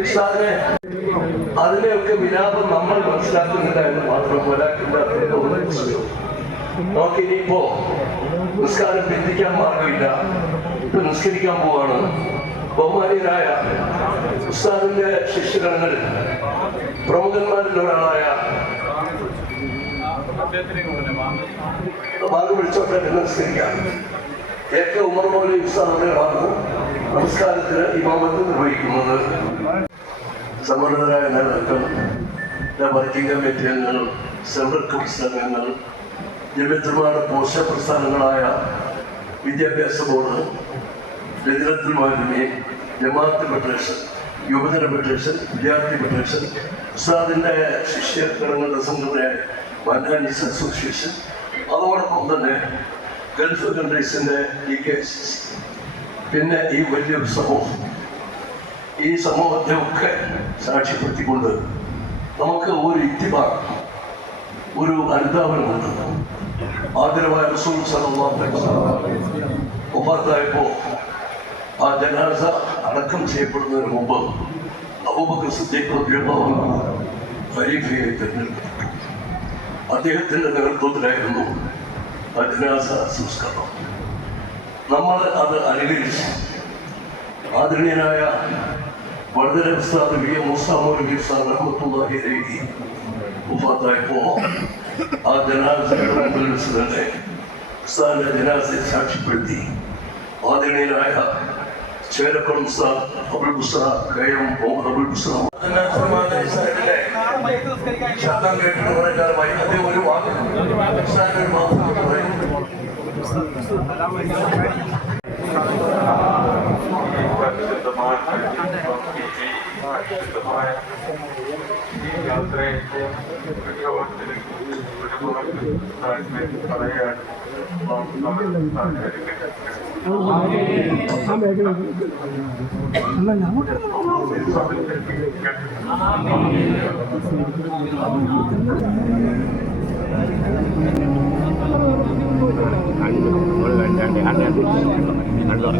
ഉസ്താദിനെ അതിനെയൊക്കെ വിലാപം നമ്മൾ മനസ്സിലാക്കുന്നില്ല എന്ന് മാത്രം പ്രശ്നവും നമുക്ക് ഇനിയിപ്പോ നിസ്കാരം ബന്ധിക്കാൻ മാർഗമില്ല. ഇപ്പൊ നിസ്കരിക്കാൻ പോവാണ്. ബഹുമാനീയരായ ഉസ്താദിന്റെ ശിഷ്യഗണങ്ങൾ പ്രമുഖന്മാരിൽ ഒരാളായ മാർഗം വിളിച്ചോട്ടെ നിസ്കരിക്കാം. എ കെ ഉമർ മൗലി ഉസ്താദുകളാണ് നമസ്കാരത്തിന് ഇമാമത്ത് നിർവഹിക്കുന്നത് സമ്മർദ്ദരായ നേതാക്കൾ വർക്കിംഗ് കമ്മിറ്റി അംഗങ്ങൾ സെൻട്രൽ പുസ്തകങ്ങൾ ജമിത്രമാരുടെ പോഷക പോഷ പ്രസ്ഥാനങ്ങളായ വിദ്യാഭ്യാസ ബോർഡ് ലജനത്തുൽ മാലിന്യ ജമാഅത്ത് ഫെഡറേഷൻ യുവജന ഫെഡറേഷൻ വിദ്യാർത്ഥി ഫെഡറേഷൻ ഉസ്താദിന്റെ ശിഷ്യഗണങ്ങളുടെ സംഘടനയായ വന്നാനീസ് അസോസിയേഷൻ അതോടൊപ്പം തന്നെ ഗൾഫ് കൺട്രീസിന്റെ ഈ കേസസ് പിന്നെ ഈ വലിയ സമൂഹം ഈ സമൂഹത്തെ ഒക്കെ സാക്ഷ്യപ്പെടുത്തിക്കൊണ്ട് നമുക്ക് ഒരു ഇത്തിമാർ ഒരു അനുധാവനമുണ്ട് ആദരവായ റസൂൽ ഒപ്പാത്തായപ്പോൾ ആ ജനാസ അടക്കം ചെയ്യപ്പെടുന്നതിന് മുമ്പ് അബൂബക്കർ ഖലീഫയെ തിരഞ്ഞെടുക്കപ്പെട്ടു അദ്ദേഹത്തിന്റെ നേതൃത്വത്തിലായിരുന്നു ആ ജനാസ സംസ്കരണം. നമ്മൾ അത് അനുകരിച്ചു. ആദരണീയനായ വടതര ഉസ്താദ് വി എം മൂസ മൗലവി ഉസ്താദ് റഹ്മത്തുള്ളാഹി അലൈഹി വഫാത്തായപ്പോൾ ആ ജനാസയുടെ മുമ്പിൽ വെച്ച് തന്നെ ഉസ്താദിന്റെ ജനാസയെ സാക്ഷ്യപ്പെടുത്തി ആദരണീയനായ ചേരക്കുളം ഉസ്താദ് അബുൽ ബുസ്ര കെ എം മുഹമ്മദ് അബുൽ ബുസ്ര ശബ്ദം കേട്ടിട്ട് കുറെ കാലമായി അദ്ദേഹം ഒരു വാക്ക്. ഉസ്താദിന്റെ ഒരു വാക്ക് പറയും ഒരു രണ്ട് രണ്ട്